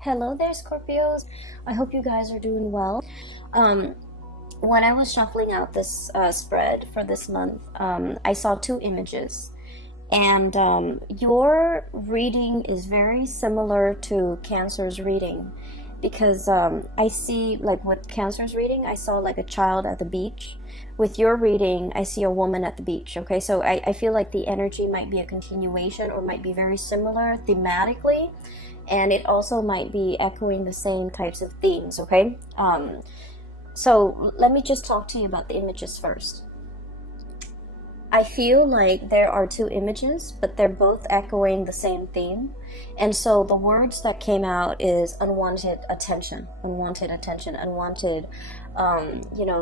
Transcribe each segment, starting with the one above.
Hello there, Scorpios. I hope you guys are doing well. Um, when I was shuffling out this spread for this month, I saw two images, and your reading is very similar to Cancer's reading because I see, like, with Cancer's reading, I saw like a child at the beach. With your reading, I see a woman at the beach. Okay, so I feel like the energy might be a continuation or might be very similar thematically, and it also might be echoing the same types of themes. Okay, so let me just talk to you about the images first. I feel like there are two images, but they're both echoing the same theme. And so the words that came out is unwanted attention, unwanted,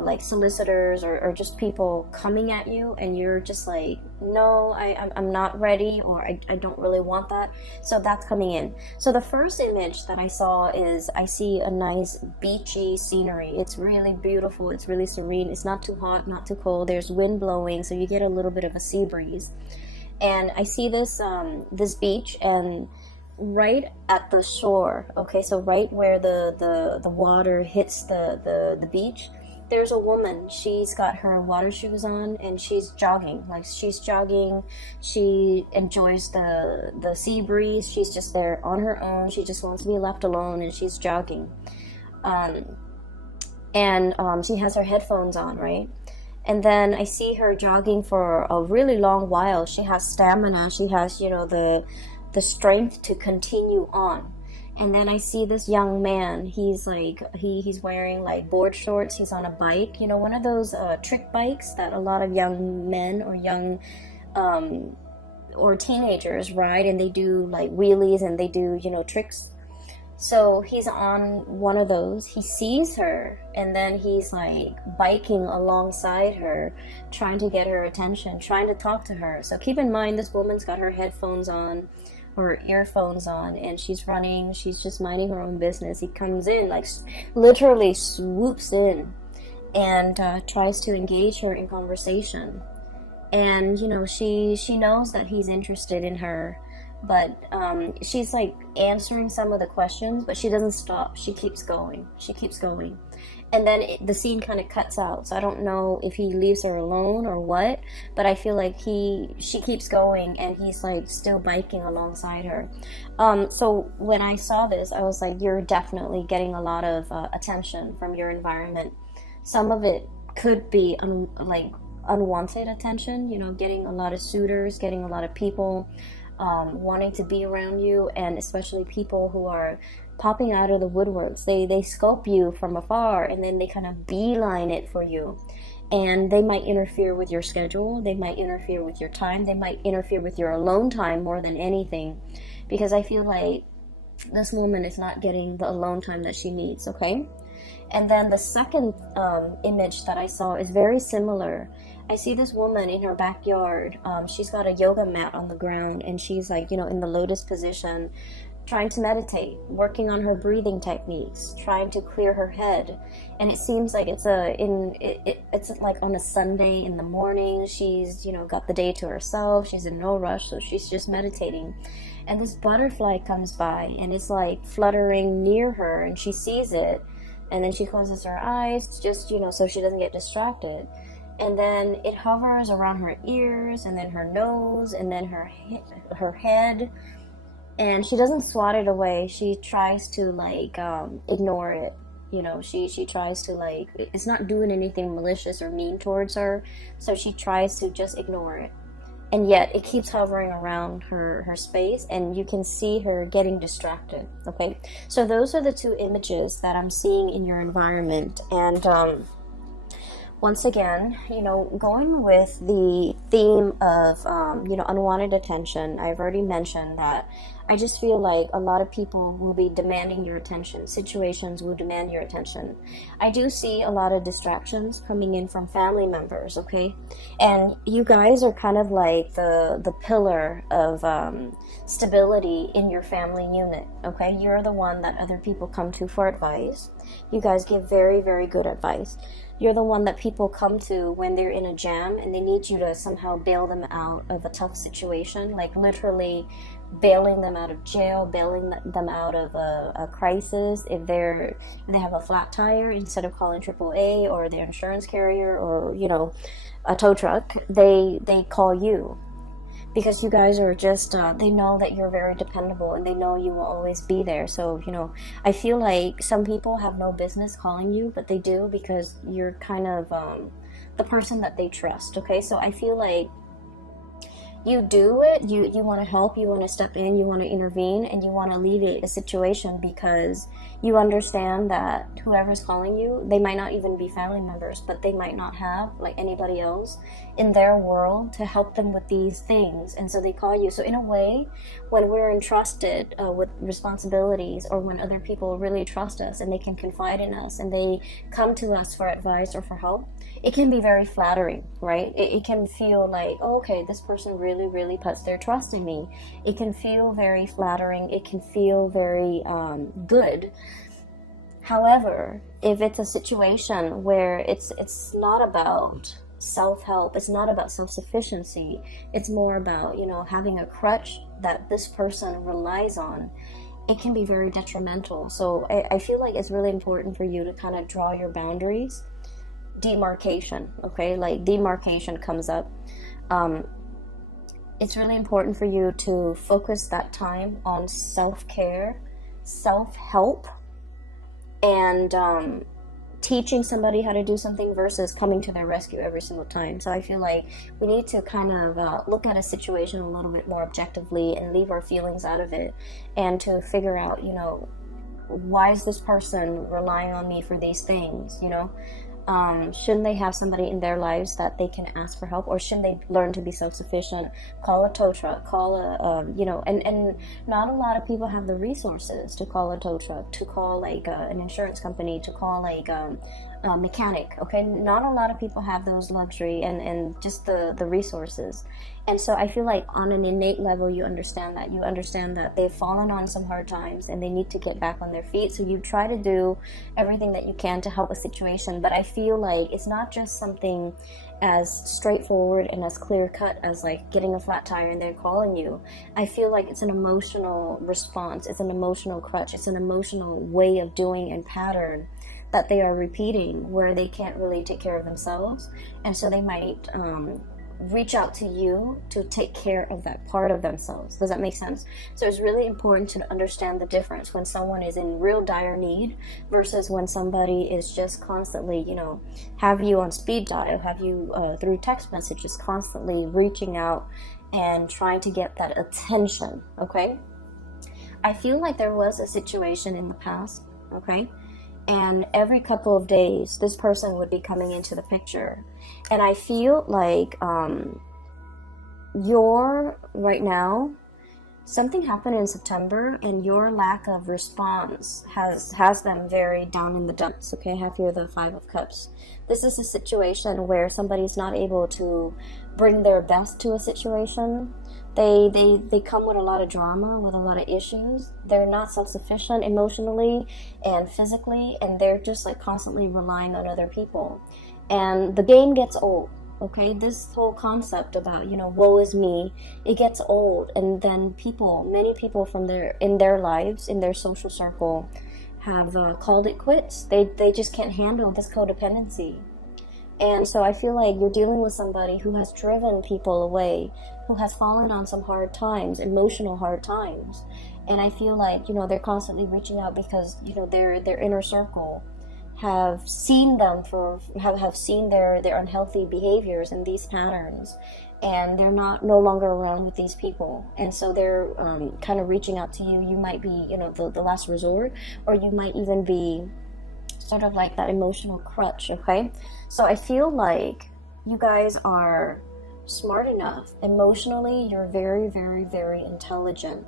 like solicitors or just people coming at you, and you're just like, no, I'm not ready, or I don't really want that. So that's coming in. So the first image that I saw is I see a nice beachy scenery. It's really beautiful. It's really serene. It's not too hot, not too cold. There's wind blowing, so you get a little bit of a sea breeze. And I see this beach, and right at the shore, okay, so right where the water hits the beach, there's a woman. She's got her water shoes on, and she's jogging. Like, she's jogging. She enjoys the sea breeze. She's just there on her own. She just wants to be left alone, and she's jogging. um she has her headphones on, right? And then I see her jogging for a really long while. She has stamina. She has, the strength to continue on. And then I see this young man. He's like, he's wearing like board shorts. He's on a bike, one of those trick bikes that a lot of young men or young or teenagers ride, and they do like wheelies, and they do, tricks. So he's on one of those. He sees her, and then he's like biking alongside her, trying to get her attention, trying to talk to her. So keep in mind, this woman's got her headphones on or earphones on, and she's running. She's just minding her own business. He comes in, like literally swoops in, and tries to engage her in conversation. And she knows that he's interested in her, but she's like answering some of the questions, but she doesn't stop. She keeps going. And then the scene kind of cuts out, so I don't know if he leaves her alone or what, but I feel like she keeps going, and he's like still biking alongside her. So when I saw this, I was like, you're definitely getting a lot of attention from your environment. Some of it could be like unwanted attention, getting a lot of suitors, getting a lot of people wanting to be around you, and especially people who are popping out of the woodworks. They scope you from afar, and then they kind of beeline it for you. And they might interfere with your schedule. They might interfere with your time. They might interfere with your alone time more than anything, because I feel like this woman is not getting the alone time that she needs, okay? And then the second image that I saw is very similar. I see this woman in her backyard. She's got a yoga mat on the ground, and she's like, in the lotus position, trying to meditate, working on her breathing techniques, trying to clear her head. And it seems like it's like on a Sunday in the morning. She's, got the day to herself. She's in no rush, so she's just meditating. And this butterfly comes by, and it's like fluttering near her, and she sees it. And then she closes her eyes, just, so she doesn't get distracted. And then it hovers around her ears, and then her nose, and then her head. And she doesn't swat it away. She tries to like ignore it. She tries to, like, it's not doing anything malicious or mean towards her, so she tries to just ignore it. And yet it keeps hovering around her space, and you can see her getting distracted. Okay, so those are the two images that I'm seeing in your environment. And once again, going with the theme of unwanted attention, I've already mentioned that I just feel like a lot of people will be demanding your attention. Situations will demand your attention. I do see a lot of distractions coming in from family members, okay? And you guys are kind of like the pillar of stability in your family unit, okay? You're the one that other people come to for advice. You guys give very, very good advice. You're the one that people come to when they're in a jam and they need you to somehow bail them out of a tough situation, like literally bailing them out of jail, bailing them out of a crisis. If they have a flat tire, instead of calling AAA or their insurance carrier or, you know, a tow truck, they call you, because you guys are just, they know that you're very dependable and they know you will always be there. So, you know, I feel like some people have no business calling you, but they do, because you're kind of the person that they trust, okay? So I feel like you do it, you want to help, you want to step in, you want to intervene, and you want to alleviate a situation, because you understand that whoever's calling you, they might not even be family members, but they might not have like anybody else in their world to help them with these things, and so they call you. So in a way, when we're entrusted with responsibilities, or when other people really trust us and they can confide in us and they come to us for advice or for help, it can be very flattering, right? It can feel like, oh, okay, this person really puts their trust in me. It can feel very flattering. It can feel very good. However, if it's a situation where it's not about self-help, it's not about self-sufficiency, it's more about, you know, having a crutch that this person relies on, it can be very detrimental. So I feel like it's really important for you to kind of draw your boundaries. Demarcation, okay? Like demarcation comes up. It's really important for you to focus that time on self-care, self-help, and teaching somebody how to do something versus coming to their rescue every single time. So I feel like we need to kind of look at a situation a little bit more objectively and leave our feelings out of it, and to figure out, you know, why is this person relying on me for these things, you know? Shouldn't they have somebody in their lives that they can ask for help, or shouldn't they learn to be self-sufficient? Call a tow truck, call a, you know, and not a lot of people have the resources to call a tow truck, to call like an insurance company, to call like a mechanic, okay? Not a lot of people have those luxury and just the resources. And so I feel like on an innate level, you understand that they've fallen on some hard times and they need to get back on their feet. So you try to do everything that you can to help a situation. But I feel like it's not just something as straightforward and as clear cut as like getting a flat tire and they're calling you. I feel like it's an emotional response. It's an emotional crutch. It's an emotional way of doing and pattern that they are repeating, where they can't really take care of themselves. And so they might reach out to you to take care of that part of themselves. Does that make sense? So it's really important to understand the difference when someone is in real dire need versus when somebody is just constantly, you know, have you on speed dial, have you through text messages, constantly reaching out and trying to get that attention, okay? I feel like there was a situation in the past, okay? And every couple of days, this person would be coming into the picture. And I feel like you're, right now, something happened in September, and your lack of response has them very down in the dumps, okay? I have here the Five of Cups. This is a situation where somebody's not able to bring their best to a situation. They come with a lot of drama, with a lot of issues. They're not self-sufficient emotionally and physically, and they're just like constantly relying on other people. And the game gets old, okay? This whole concept about, you know, woe is me, it gets old. And then many people from in their lives, in their social circle, have called it quits. They just can't handle this codependency. And so I feel like you're dealing with somebody who has driven people away, who has fallen on some hard times, emotional hard times. And I feel like, you know, they're constantly reaching out because, you know, their inner circle have seen them have seen their unhealthy behaviors and these patterns, and they're no longer around with these people. And so they're kind of reaching out to you. You might be, you know, the last resort, or you might even be sort of like that emotional crutch, okay? So I feel like you guys are smart enough. Emotionally, you're very, very, very intelligent.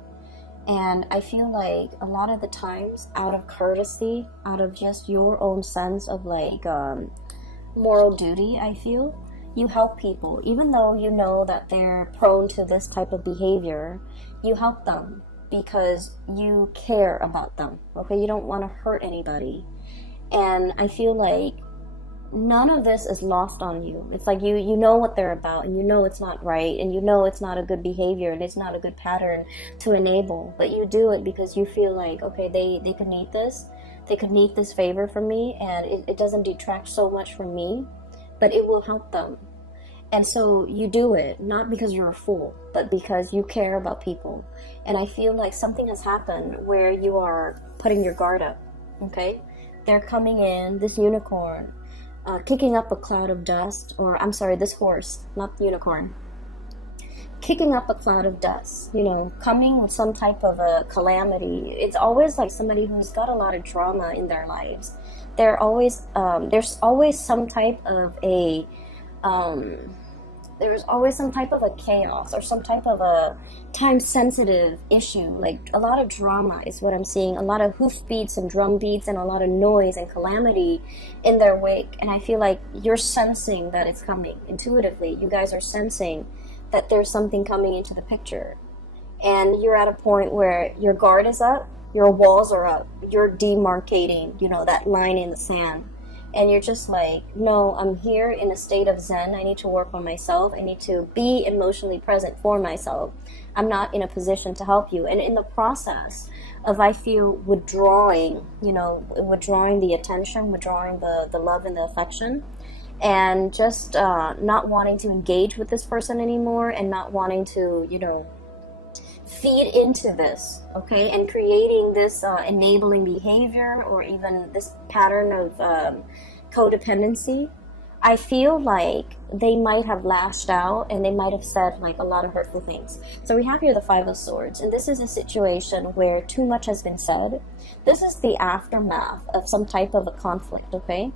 And I feel like a lot of the times, out of courtesy, out of just your own sense of like moral duty, I feel, you help people. Even though you know that they're prone to this type of behavior, you help them because you care about them, okay? You don't want to hurt anybody. And I feel like none of this is lost on you. It's like you know what they're about, and you know it's not right, and you know it's not a good behavior, and it's not a good pattern to enable, but you do it because you feel like, okay, they could need this. They could need this favor from me, and it doesn't detract so much from me, but it will help them. And so you do it, not because you're a fool, but because you care about people. And I feel like something has happened where you are putting your guard up, okay? They're coming in, this unicorn, kicking up a cloud of dust, or I'm sorry, this horse, not the unicorn, kicking up a cloud of dust, you know, coming with some type of a calamity. It's always like somebody who's got a lot of drama in their lives. There's always some type of a, there's always some type of a chaos or some type of a time-sensitive issue. Like a lot of drama is what I'm seeing. A lot of hoof beats and drum beats and a lot of noise and calamity in their wake. And I feel like you're sensing that it's coming intuitively. You guys are sensing that there's something coming into the picture. And you're at a point where your guard is up, your walls are up, you're demarcating, you know, that line in the sand. And you're just like, no, I'm here in a state of zen. I need to work on myself. I need to be emotionally present for myself. I'm not in a position to help you. And in the process of, I feel, withdrawing, you know, withdrawing the attention, withdrawing the love and the affection, and just not wanting to engage with this person anymore, and not wanting to, you know, feed into this, okay, and creating this enabling behavior or even this pattern of codependency. I feel like they might have lashed out and they might have said like a lot of hurtful things. So we have here the Five of Swords, and this is a situation where too much has been said. This is the aftermath of some type of a conflict, okay?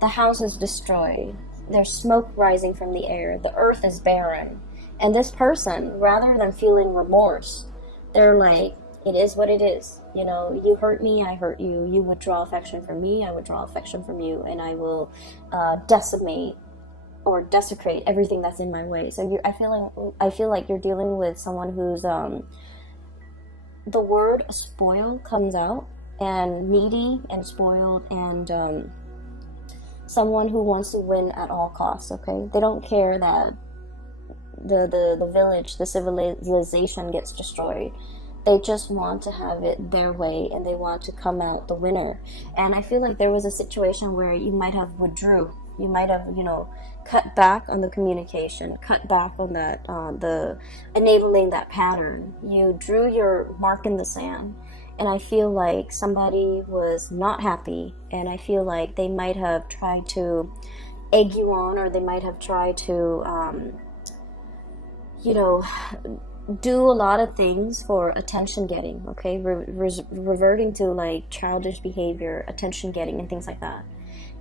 The house is destroyed. There's smoke rising from the air. The earth is barren. And this person, rather than feeling remorse, they're like, it is what it is. You know, you hurt me, I hurt you. You withdraw affection from me, I withdraw affection from you. And I will decimate or desecrate everything that's in my way. So I feel like you're dealing with someone who's, the word spoil comes out, and needy and spoiled, and someone who wants to win at all costs, okay? They don't care that the village, the civilization gets destroyed. They just want to have it their way, and they want to come out the winner. And I feel like there was a situation where you might have withdrew. You might have, you know, cut back on the communication, cut back on that, the enabling that pattern. You drew your mark in the sand. And I feel like somebody was not happy, and I feel like they might have tried to egg you on, or they might have tried to, you know, do a lot of things for attention getting, okay? Reverting to like childish behavior, attention getting, and things like that.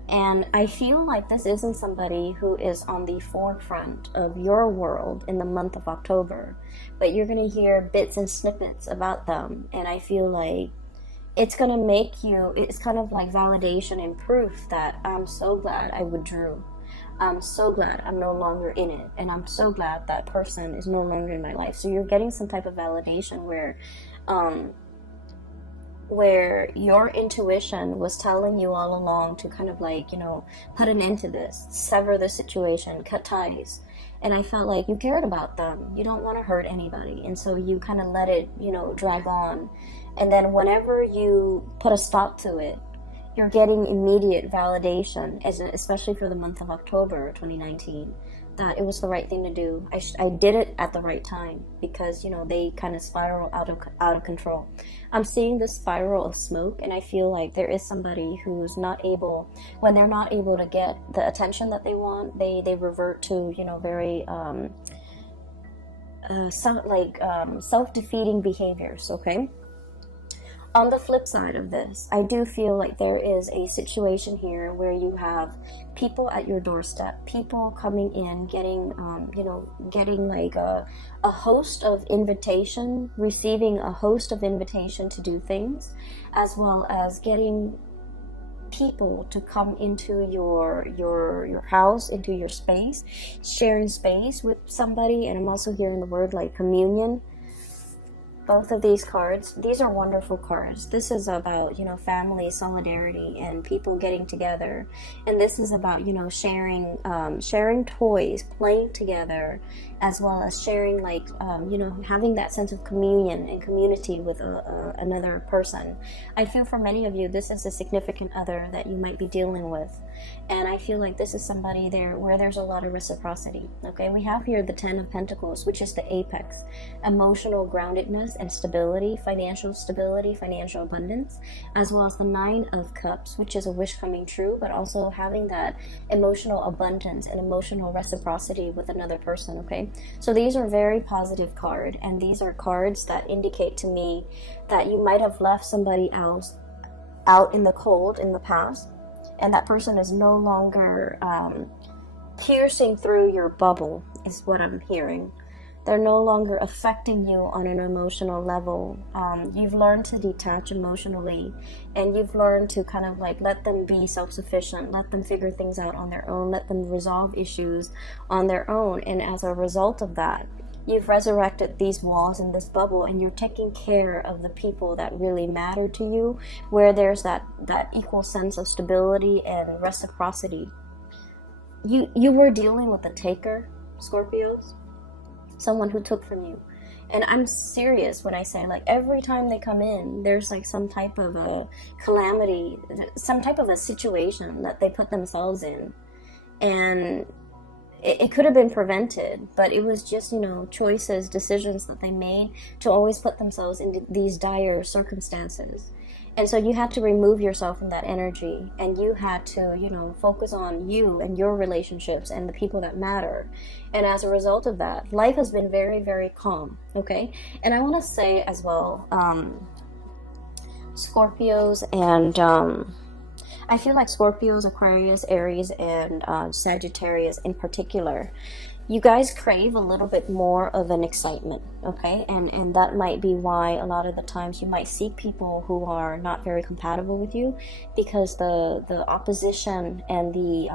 And I feel like this isn't somebody who is on the forefront of your world in the month of October, but you're going to hear bits and snippets about them. And I feel like it's going to make you, it's kind of like validation and proof that I'm so glad I withdrew. I'm so glad I'm no longer in it, and I'm so glad that person is no longer in my life. So you're getting some type of validation where your intuition was telling you all along to kind of like, you know, put an end to this, sever the situation, cut ties. And I felt like you cared about them. You don't want to hurt anybody. And so you kind of let it, you know, drag on. And then whenever you put a stop to it, you're getting immediate validation, especially for the month of October 2019, that it was the right thing to do. I did it at the right time, because, you know, they kind of spiral out of control. I'm seeing this spiral of smoke, and I feel like there is somebody who's not able, when they're not able to get the attention that they want, they revert to, you know, very self-defeating behaviors, okay? On the flip side of this, I do feel like there is a situation here where you have people at your doorstep, people coming in, getting, getting like a host of invitation, receiving a host of invitation to do things, as well as getting people to come into your house, into your space, sharing space with somebody. And I'm also hearing the word like communion. both of these cards, these are wonderful cards. This is about, you know, family, solidarity, and people getting together. And this is about, you know, sharing toys, playing together, as well as sharing, like, you know, having that sense of communion and community with another person. I feel for many of you, this is a significant other that you might be dealing with. And I feel like this is somebody there where there's a lot of reciprocity. Okay, we have here the Ten of Pentacles, which is the apex, emotional groundedness and stability, financial abundance, as well as the Nine of Cups, which is a wish coming true, but also having that emotional abundance and emotional reciprocity with another person. Okay, so these are very positive cards, and these are cards that indicate to me that you might have left somebody else out in the cold in the past, and that person is no longer piercing through your bubble, is what I'm hearing. They're no longer affecting you on an emotional level. You've learned to detach emotionally, and you've learned to kind of like let them be self-sufficient, let them figure things out on their own, let them resolve issues on their own. And as a result of that, you've resurrected these walls in this bubble, and you're taking care of the people that really matter to you, where there's that equal sense of stability and reciprocity. You were dealing with a taker, Scorpios, someone who took from you. And I'm serious when I say, like, every time they come in, there's like some type of a calamity, some type of a situation that they put themselves in. And it could have been prevented, but it was just, you know, choices, decisions that they made to always put themselves into these dire circumstances. And so you had to remove yourself from that energy, and you had to, you know, focus on you and your relationships and the people that matter. And as a result of that, life has been very, very calm, okay? And I want to say as well, Scorpios and I feel like Scorpios, Aquarius, Aries, and Sagittarius in particular, you guys crave a little bit more of an excitement, okay? And that might be why a lot of the times you might see people who are not very compatible with you, because the opposition and the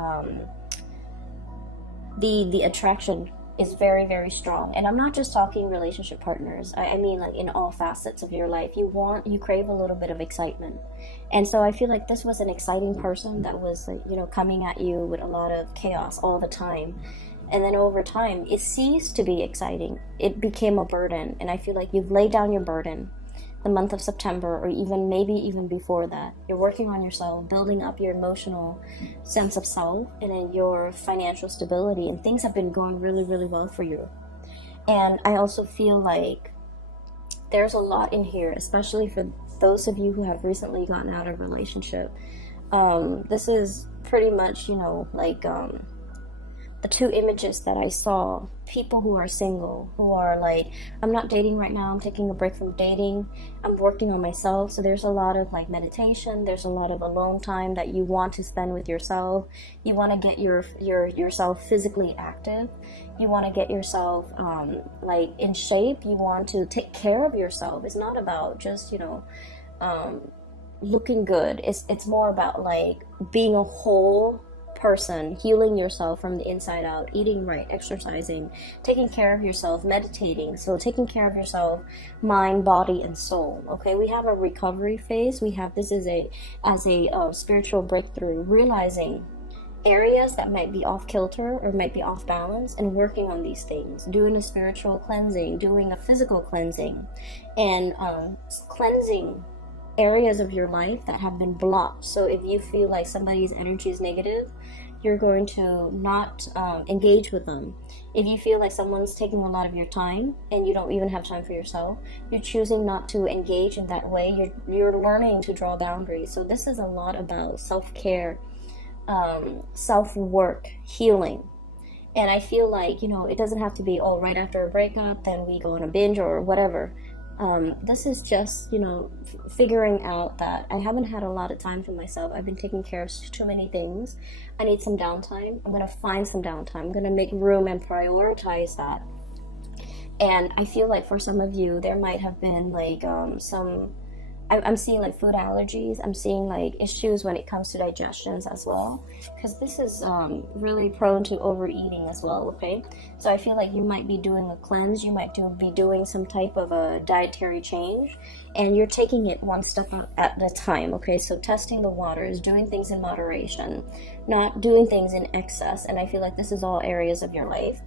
attraction is very, very strong. And I'm not just talking relationship partners. I mean, like, in all facets of your life, you crave a little bit of excitement. And so I feel like this was an exciting person that was, like, you know, coming at you with a lot of chaos all the time. And then over time, it ceased to be exciting. It became a burden. And I feel like you've laid down your burden the month of September, or even maybe even before that. You're working on yourself, building up your emotional sense of self and then your financial stability, and things have been going really, really well for you. And I also feel like there's a lot in here, especially for those of you who have recently gotten out of a relationship. This is pretty much, you know, like the two images that I saw, people who are single, who are like, I'm not dating right now, I'm taking a break from dating, I'm working on myself. So there's a lot of like meditation, there's a lot of alone time that you want to spend with yourself. You want to get yourself physically active. You want to get yourself like in shape. You want to take care of yourself. It's not about just, you know, looking good. It's more about like being a whole person, healing yourself from the inside out, eating right, exercising, taking care of yourself, meditating. So taking care of yourself, mind, body, and soul. Okay, we have a recovery phase. We have this as a spiritual breakthrough, realizing areas that might be off kilter or might be off balance, and working on these things, doing a spiritual cleansing, doing a physical cleansing, and cleansing areas of your life that have been blocked. So if you feel like somebody's energy is negative, you're going to not engage with them. If you feel like someone's taking a lot of your time and you don't even have time for yourself, you're choosing not to engage in that way. You're learning to draw boundaries. So this is a lot about self-care, self-work, healing. And I feel like, you know, it doesn't have to be, oh, right after a breakup, then we go on a binge or whatever. This is just, you know, figuring out that I haven't had a lot of time for myself. I've been taking care of too many things. I need some downtime. I'm going to find some downtime. I'm going to make room and prioritize that. And I feel like for some of you, there might have been like some I'm seeing like food allergies. I'm seeing like issues when it comes to digestions as well, because this is really prone to overeating as well. Okay, so I feel like you might be doing a cleanse. You might be doing some type of a dietary change, and you're taking it one step at a time. Okay, so testing the waters, doing things in moderation, not doing things in excess. And I feel like this is all areas of your life.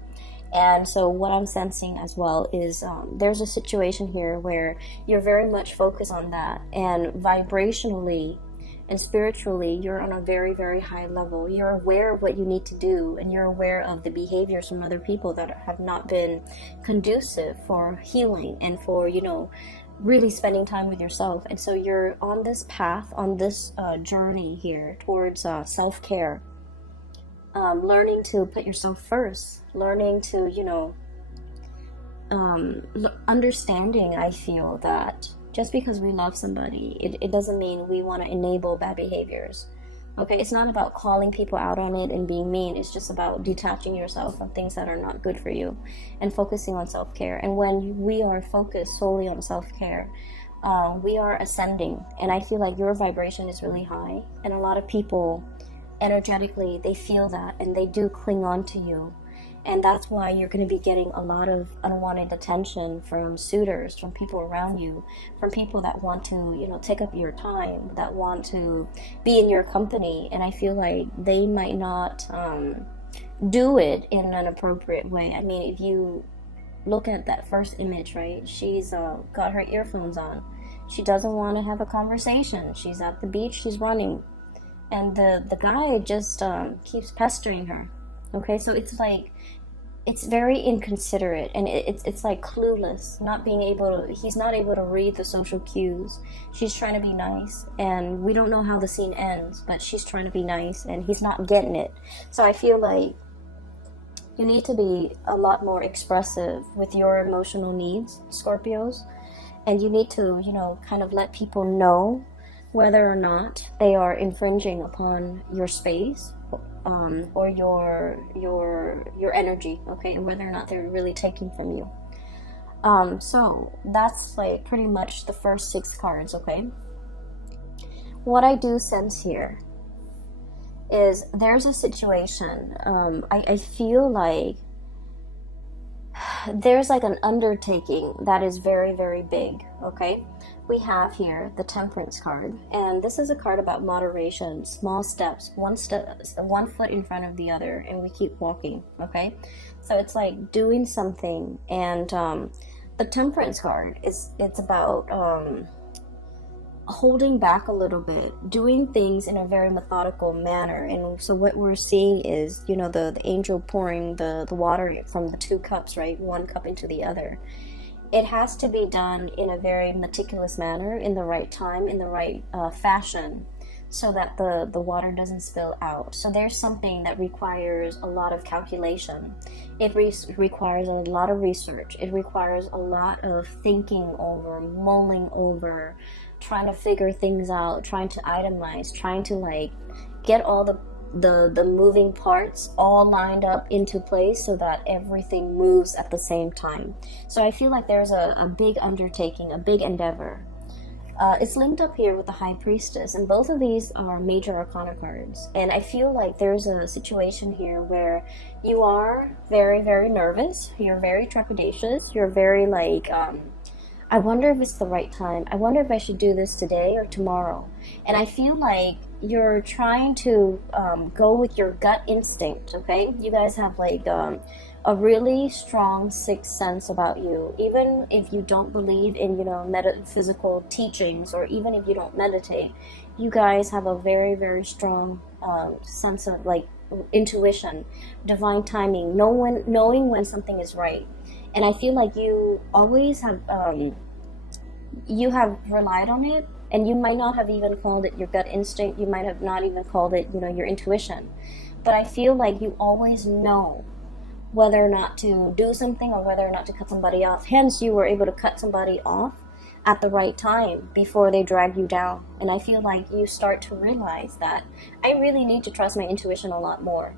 And so what I'm sensing as well is there's a situation here where you're very much focused on that, and vibrationally and spiritually you're on a very, very high level. You're aware of what you need to do, and you're aware of the behaviors from other people that have not been conducive for healing and for, you know, really spending time with yourself. And so you're on this path, on this journey here towards self-care, learning to put yourself first, learning to, you know, understanding, I feel that just because we love somebody, it doesn't mean we want to enable bad behaviors. Okay, it's not about calling people out on it and being mean. It's just about detaching yourself from things that are not good for you and focusing on self-care. And when we are focused solely on self-care, we are ascending. And I feel like your vibration is really high, and a lot of people energetically, they feel that, and they do cling on to you. And that's why you're going to be getting a lot of unwanted attention from suitors, from people around you, from people that want to, you know, take up your time, that want to be in your company. And I feel like they might not do it in an appropriate way. I mean, if you look at that first image, right, she's got her earphones on. She doesn't want to have a conversation. She's at the beach, she's running, and the guy just keeps pestering her. Okay, so it's like, it's very inconsiderate, and it's like clueless, not being able to, he's not able to read the social cues. She's trying to be nice, and we don't know how the scene ends, but she's trying to be nice and he's not getting it. So I feel like you need to be a lot more expressive with your emotional needs, Scorpios, and you need to, you know, kind of let people know whether or not they are infringing upon your space, or your energy, okay, and whether or not they're really taking from you. So that's like pretty much the first 6 cards, okay. What I do sense here is there's a situation. I feel like there's like an undertaking that is very, very big, okay. We have here the Temperance card, and this is a card about moderation, small steps, one foot in front of the other, and we keep walking, okay. So it's like doing something, and the Temperance card it's about holding back a little bit, doing things in a very methodical manner. And so what we're seeing is, you know, the angel pouring the water from the 2 cups, right, one cup into the other. It has to be done in a very meticulous manner, in the right time, in the right fashion, so that the water doesn't spill out. So there's something that requires a lot of calculation. It requires a lot of research. It requires a lot of thinking over, mulling over, trying to figure things out, trying to itemize, trying to like get all the moving parts all lined up into place so that everything moves at the same time. So I feel like there's a big undertaking, a big endeavor. It's linked up here with the High Priestess, and both of these are major arcana cards. And I feel like there's a situation here where you are very, very nervous, you're very trepidatious, you're very like, I wonder if it's the right time. I wonder if I should do this today or tomorrow. And I feel like you're trying to go with your gut instinct, okay? You guys have like a really strong sixth sense about you. Even if you don't believe in, you know, metaphysical teachings, or even if you don't meditate, you guys have a very, very strong sense of like intuition, divine timing, knowing when something is right. And I feel like you always have you have relied on it, and you might not have even called it your gut instinct. You might have not even called it, you know, your intuition. But I feel like you always know whether or not to do something or whether or not to cut somebody off. Hence, you were able to cut somebody off at the right time before they drag you down. And I feel like you start to realize that I really need to trust my intuition a lot more.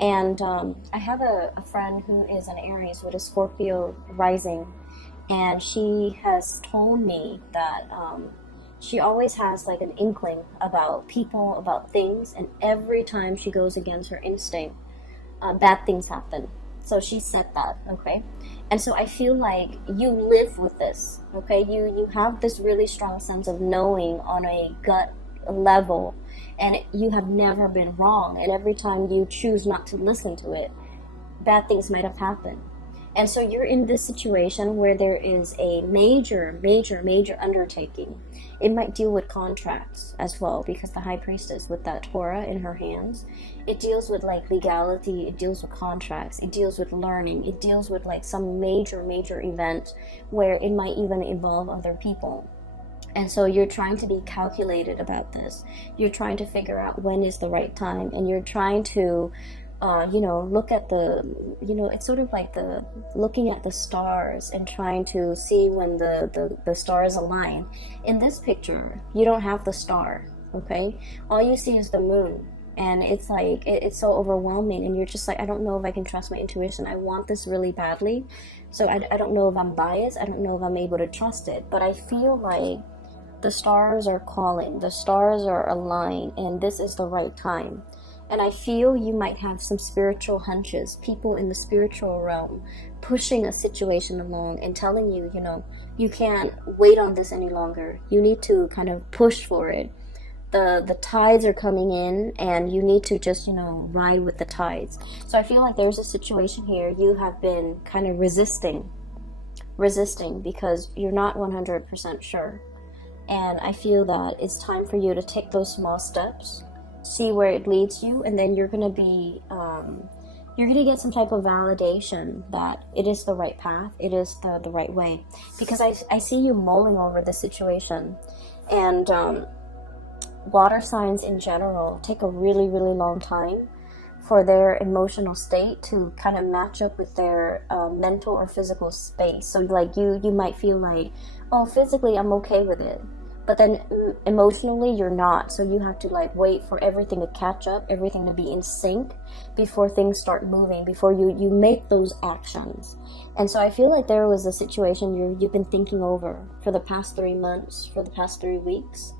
And I have a friend who is an Aries with a Scorpio rising, and she has told me that She always has like an inkling about people, about things, and every time she goes against her instinct, bad things happen. So she said that, okay? And so I feel like you live with this, okay? You have this really strong sense of knowing on a gut level, and you have never been wrong. And every time you choose not to listen to it, bad things might have happened. And so you're in this situation where there is a major, major, major undertaking. It might deal with contracts as well, because the high priestess with that Torah in her hands, it deals with like legality, it deals with contracts, it deals with learning, it deals with like some major, major event where it might even involve other people. And so you're trying to be calculated about this. You're trying to figure out when is the right time, and you're trying to look at it's sort of like looking at the stars and trying to see when the stars align. In this picture, you don't have the star, okay? All you see is the moon. And it's like, it's so overwhelming, and you're just like, I don't know if I can trust my intuition. I want this really badly. So I don't know if I'm biased. I don't know if I'm able to trust it. But I feel like the stars are calling. The stars are aligned, and this is the right time. And I feel you might have some spiritual hunches, people in the spiritual realm pushing a situation along and telling you, you can't wait on this any longer. You need to kind of push for it. The tides are coming in, and you need to just, ride with the tides. So I feel like there's a situation here you have been kind of resisting because you're not 100% sure. And I feel that it's time for you to take those small steps, see where it leads you, and then you're going to get some type of validation that it is the right path, it is the right way. Because I see you mulling over the situation. And water signs in general take a really, really long time for their emotional state to kind of match up with their mental or physical space. So like you might feel like, oh, physically I'm okay with it, but then emotionally you're not. So you have to like wait for everything to catch up, everything to be in sync before things start moving, before you make those actions. And so I feel like there was a situation you've been thinking over for the past 3 months, for the past 3 weeks,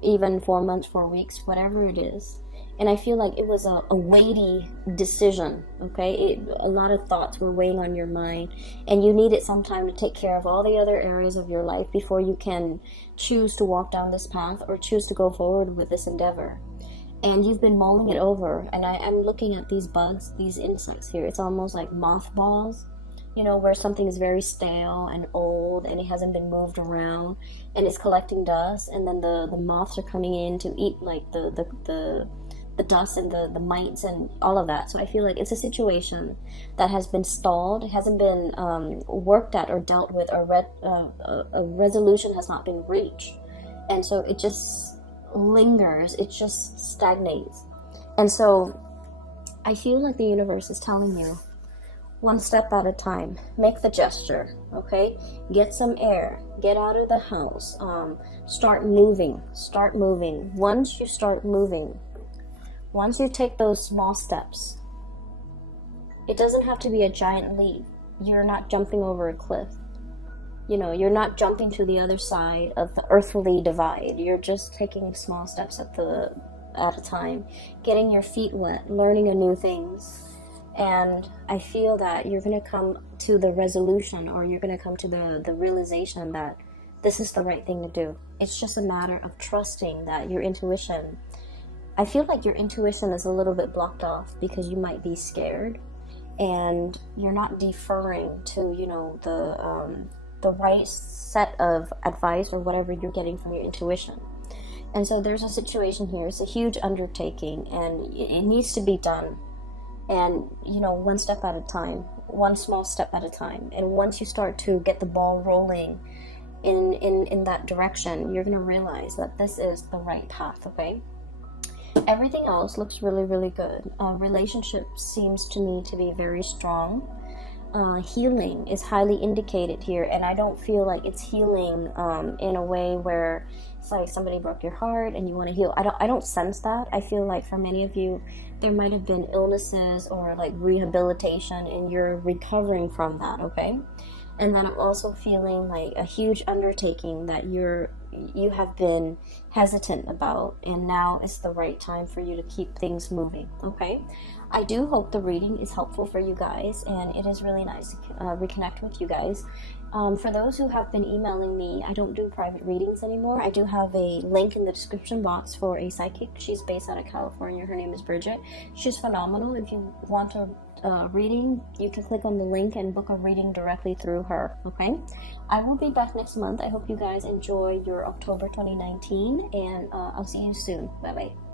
even 4 months, 4 weeks, whatever it is. And I feel like it was a weighty decision, okay? A lot of thoughts were weighing on your mind, and you needed some time to take care of all the other areas of your life before you can choose to walk down this path or choose to go forward with this endeavor. And you've been mulling it over, and I'm looking at these bugs, these insects here. It's almost like mothballs, where something is very stale and old and it hasn't been moved around and it's collecting dust, and then the moths are coming in to eat like the dust and the mites and all of that. So I feel like it's a situation that has been stalled. It hasn't been worked at or dealt with, or a resolution has not been reached. And so it just lingers, it just stagnates. And so I feel like the universe is telling you, one step at a time, make the gesture, okay? Get some air, get out of the house, start moving. Once you start moving, once you take those small steps, it doesn't have to be a giant leap. You're not jumping over a cliff. You're not jumping to the other side of the earthly divide. You're just taking small steps at a time, getting your feet wet, learning new things. And I feel that you're going to come to the resolution, or you're going to come to the realization that this is the right thing to do. It's just a matter of trusting that your intuition, I feel like your intuition is a little bit blocked off because you might be scared and you're not deferring to, the right set of advice or whatever you're getting from your intuition. And so there's a situation here. It's a huge undertaking, and it needs to be done. And, one step at a time, one small step at a time. And once you start to get the ball rolling in that direction, you're going to realize that this is the right path, okay? Everything else looks really, really good. Relationship seems to me to be very strong. Healing is highly indicated here, and I don't feel like it's healing in a way where it's like somebody broke your heart and you want to heal. I don't sense that. I feel like for many of you, there might have been illnesses or like rehabilitation, and you're recovering from that, okay? And then I'm also feeling like a huge undertaking that you're you have been hesitant about, and now is the right time for you to keep things moving. Okay, I do hope the reading is helpful for you guys, and it is really nice to reconnect with you guys. For those who have been emailing me, I don't do private readings anymore. I do have a link in the description box for a psychic. She's based out of California. Her name is Bridget. She's phenomenal. If you want a reading, you can click on the link and book a reading directly through her. Okay, I will be back next month. I hope you guys enjoy your October 2019, and I'll see you soon. Bye bye.